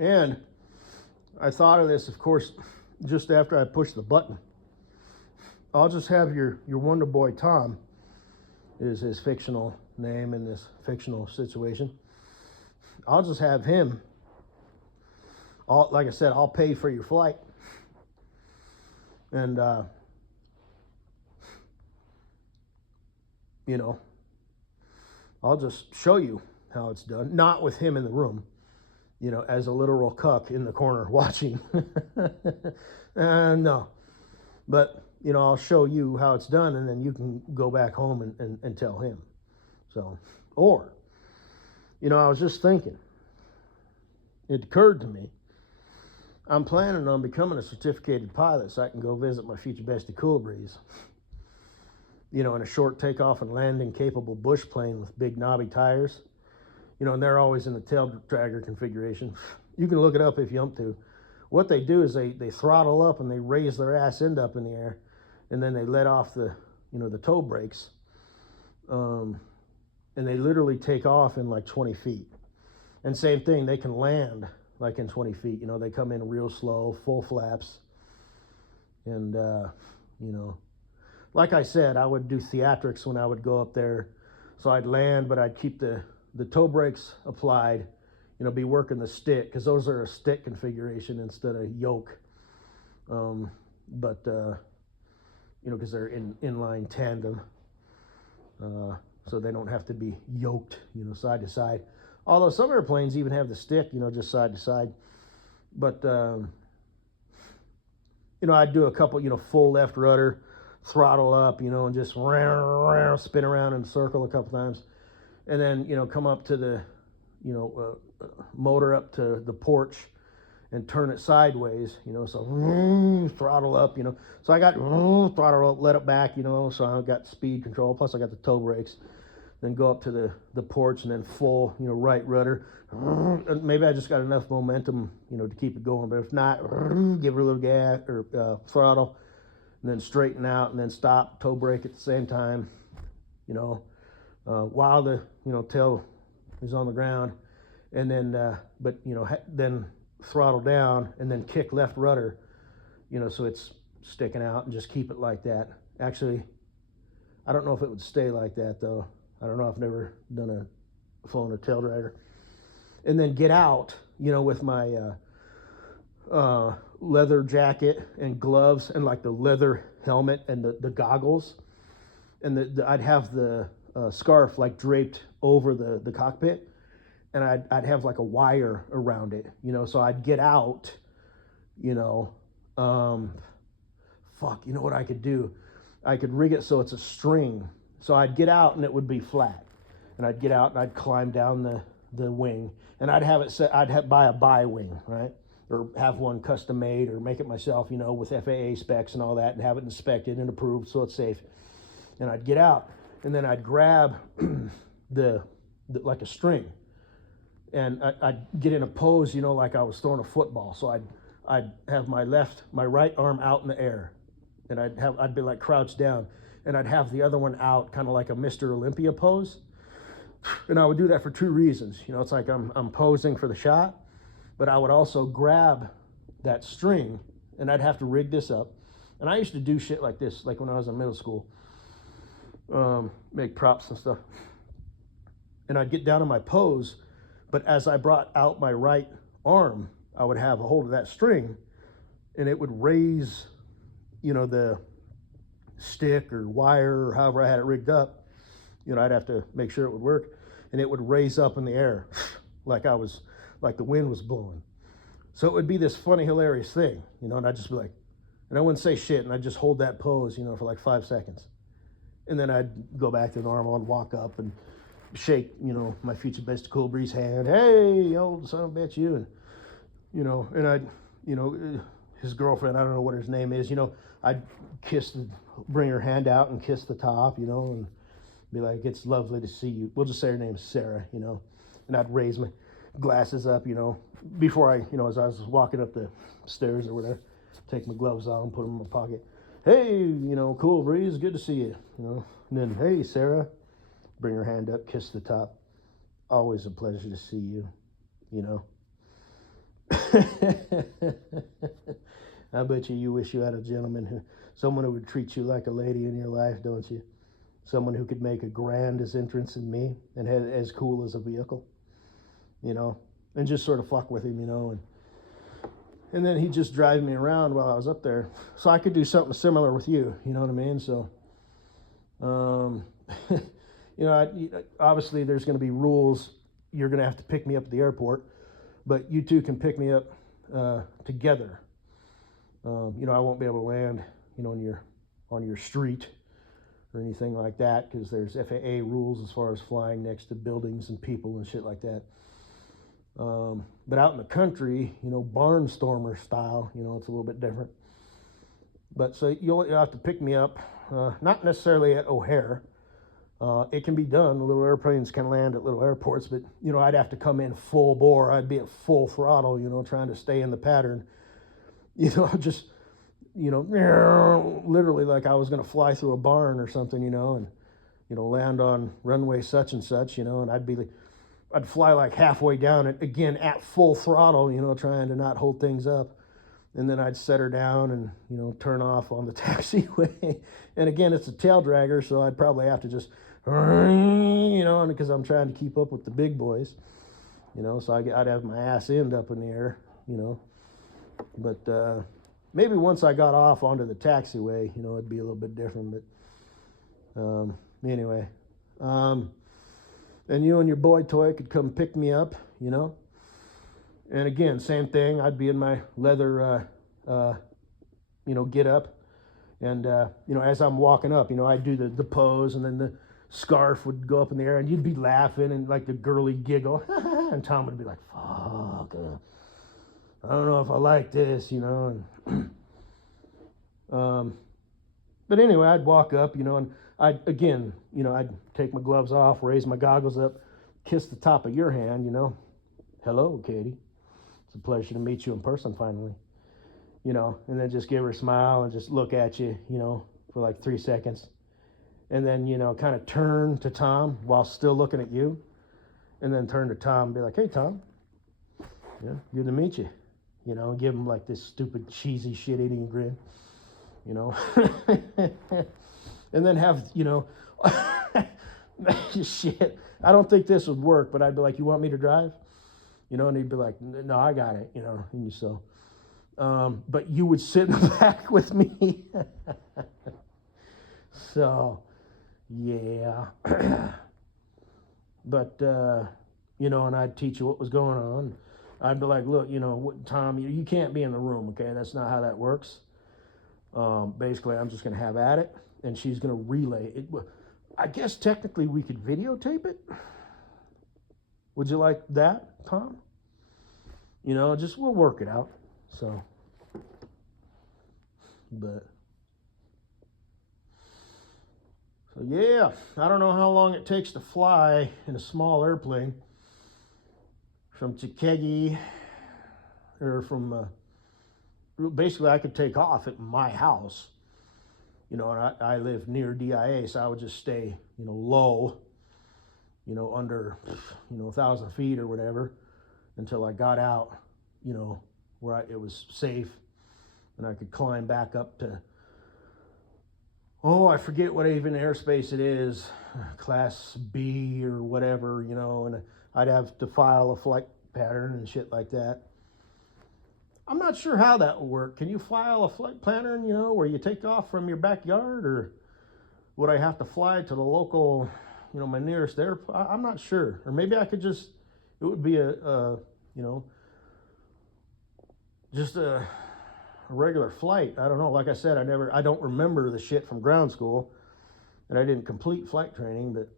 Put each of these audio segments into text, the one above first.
And I thought of this, of course, just after I pushed the button. I'll just have your Wonder Boy Tom, is his fictional name in this fictional situation. I'll just have him, like I said, I'll pay for your flight. And, you know, I'll just show you how it's done. Not with him in the room, you know, as a literal cuck in the corner watching. No. But, you know, I'll show you how it's done, and then you can go back home and tell him. So, or, you know, I was just thinking, it occurred to me, I'm planning on becoming a certificated pilot so I can go visit my future bestie Cool Breeze. You know, in a short takeoff and landing capable bush plane with big knobby tires. You know, and they're always in the tail dragger configuration. You can look it up if you want to. What they do is they throttle up and they raise their ass end up in the air, and then they let off the, you know, the toe brakes. And they literally take off in like 20 feet. And same thing, they can land like in 20 feet. You know, they come in real slow, full flaps. And, you know, like I said, I would do theatrics when I would go up there. So I'd land, but I'd keep the toe brakes applied, you know, be working the stick, because those are a stick configuration instead of yoke. You know, because they're in inline tandem. So they don't have to be yoked, you know, side to side. Although some airplanes even have the stick, you know, just side to side. But, you know, I'd do a couple, you know, full left rudder, throttle up, you know, and just spin around in a circle a couple times. And then, you know, come up to the, you know, motor up to the porch and turn it sideways, you know, so throttle up, you know. So I got throttle up, let it back, you know, so I got speed control, plus I got the toe brakes. Then go up to the porch and then full, you know, right rudder. Maybe I just got enough momentum, you know, to keep it going. But if not, give it a little gas or throttle, and then straighten out and then stop, toe brake at the same time, you know, while the, you know, tail is on the ground. And then, but, you know, then throttle down and then kick left rudder, you know, so it's sticking out, and just keep it like that. Actually, I don't know if it would stay like that, though. I don't know. I've never flown a tail dragger. And then get out, you know, with my leather jacket and gloves and like the leather helmet and the goggles. And I'd have the scarf like draped over the cockpit, and I'd have like a wire around it, you know, so I'd get out, you know, you know what I could do? I could rig it so it's a string. So I'd get out and it would be flat, and I'd get out and I'd climb down the wing, and I'd have it set, buy a bi wing, right? Or have one custom made, or make it myself, you know, with FAA specs and all that, and have it inspected and approved so it's safe. And I'd get out, and then I'd grab the like a string, and I'd get in a pose, you know, like I was throwing a football. So I'd have my right arm out in the air, and I'd be like crouched down, and I'd have the other one out, kind of like a Mr. Olympia pose. And I would do that for two reasons. You know, it's like I'm posing for the shot, but I would also grab that string, and I'd have to rig this up. And I used to do shit like this, like when I was in middle school, make props and stuff. And I'd get down in my pose, but as I brought out my right arm, I would have a hold of that string, and it would raise, you know, the stick or wire or however I had it rigged up. You know, I'd have to make sure it would work, and it would raise up in the air like the wind was blowing. So it would be this funny, hilarious thing, you know, and I'd just be like, and I wouldn't say shit, and I'd just hold that pose, you know, for like 5 seconds. And then I'd go back to normal and walk up and shake, you know, my future best Cool Breeze hand. Hey, old son of a bitch, you. And, you know, and I'd, you know, his girlfriend, I don't know what his name is, you know, I'd bring her hand out and kiss the top, you know, and be like, it's lovely to see you. We'll just say her name's Sarah, you know, and I'd raise my glasses up, you know, before I, you know, as I was walking up the stairs or whatever, take my gloves on, put them in my pocket. Hey, you know, Cool Breeze, good to see you, you know. And then, hey, Sarah, bring her hand up, kiss the top. Always a pleasure to see you, you know. I bet you wish you had a gentleman, someone who would treat you like a lady in your life, don't you? Someone who could make a grand as entrance in me and had as cool as a vehicle, you know, and just sort of fuck with him, you know, and then he'd just drive me around while I was up there. So I could do something similar with you, you know what I mean? So, you know, obviously there's going to be rules. You're going to have to pick me up at the airport, but you two can pick me up together. You know, I won't be able to land, you know, on your street or anything like that, because there's FAA rules as far as flying next to buildings and people and shit like that. But out in the country, you know, barnstormer style, you know, it's a little bit different. But so you'll have to pick me up, not necessarily at O'Hare. It can be done. The little airplanes can land at little airports, but, you know, I'd have to come in full bore. I'd be at full throttle, you know, trying to stay in the pattern. You know, just, you know, literally like I was going to fly through a barn or something, you know, and, you know, land on runway such and such, you know, and I'd fly like halfway down it, again, at full throttle, you know, trying to not hold things up. And then I'd set her down and, you know, turn off on the taxiway. And again, it's a tail dragger, so I'd probably have to just, you know, because I'm trying to keep up with the big boys, you know, so I'd have my ass end up in the air, you know. But maybe once I got off onto the taxiway, you know, it'd be a little bit different. But anyway, and you and your boy toy could come pick me up, you know. And again, same thing. I'd be in my leather, you know, get up. And, you know, as I'm walking up, you know, I'd do the pose, and then the scarf would go up in the air, and you'd be laughing and like the girly giggle. And Tom would be like, fuck, I don't know if I like this, you know. And, but anyway, I'd walk up, you know, and I'd take my gloves off, raise my goggles up, kiss the top of your hand, you know. Hello, Katie. It's a pleasure to meet you in person finally, you know, and then just give her a smile and just look at you, you know, for like 3 seconds. And then, you know, kind of turn to Tom while still looking at you, and then turn to Tom and be like, hey, Tom, yeah, good to meet you, you know, give him like this stupid, cheesy, shit-eating grin, you know, and then have, you know, shit, I don't think this would work, but I'd be like, you want me to drive? You know, and he'd be like, no, I got it, you know, and so, but you would sit in the back with me. So, yeah. But, you know, and I'd teach you what was going on. I'd be like, look, you know, Tom, you can't be in the room, okay? That's not how that works. Basically, I'm just going to have at it, and she's going to relay it. I guess technically we could videotape it. Would you like that, Tom? You know, just we'll work it out. So, but, so yeah, I don't know how long it takes to fly in a small airplane from Chicago, or from, basically I could take off at my house, you know, and I live near DIA, so I would just stay, you know, low, you know, under, you know, 1,000 feet or whatever, until I got out, you know, where it was safe, and I could climb back up to, I forget what even airspace it is, Class B or whatever, you know, and I'd have to file a flight pattern and shit like that. I'm not sure how that will work. Can you file a flight pattern, you know, where you take off from your backyard, or would I have to fly to the local, you know, my nearest airport? I'm not sure. Or maybe I could just, it would be you know, just a regular flight. I don't know. Like I said, I don't remember the shit from ground school, and I didn't complete flight training, but,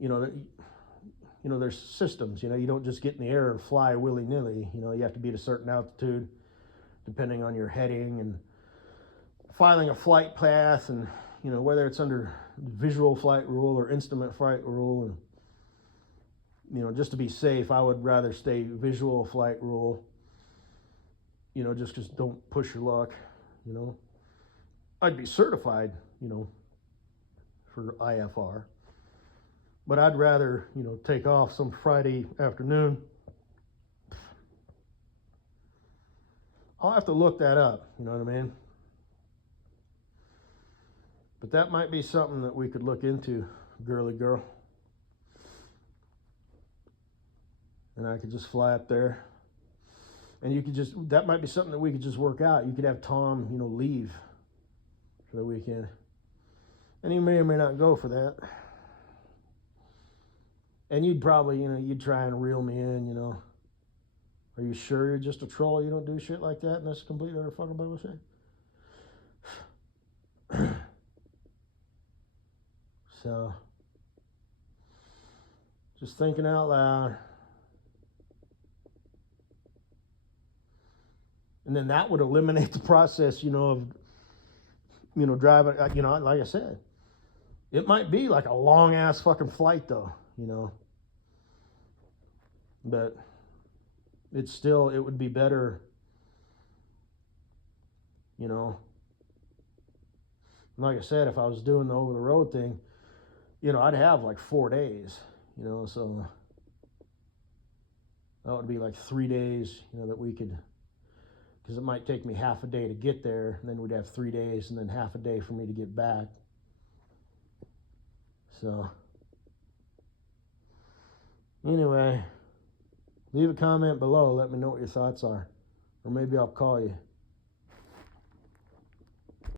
you know, there's systems, you know, you don't just get in the air and fly willy-nilly. You know, you have to be at a certain altitude depending on your heading, and filing a flight path, and, you know, whether it's under visual flight rule or instrument flight rule. And, you know, just to be safe, I would rather stay visual flight rule, you know, just because don't push your luck, you know. I'd be certified, you know, for IFR. But I'd rather, you know, take off some Friday afternoon, I'll have to look that up, you know what I mean? But that might be something that we could look into, girly girl. And I could just fly up there. And you could just, that might be something that we could just work out. You could have Tom, you know, leave for the weekend. And he may or may not go for that. And you'd probably, you know, you'd try and reel me in, you know. Are you sure you're just a troll? You don't do shit like that? And that's completely utter fucking bullshit. So, just thinking out loud. And then that would eliminate the process, you know, of, you know, driving, you know, like I said, it might be like a long ass fucking flight though, you know, but it's still, it would be better, you know, like I said, if I was doing the over the road thing, you know, I'd have like 4 days, you know, so that would be like 3 days, you know, that we could, because it might take me half a day to get there, and then we'd have 3 days, and then half a day for me to get back. So, anyway, leave a comment below. Let me know what your thoughts are. Or maybe I'll call you.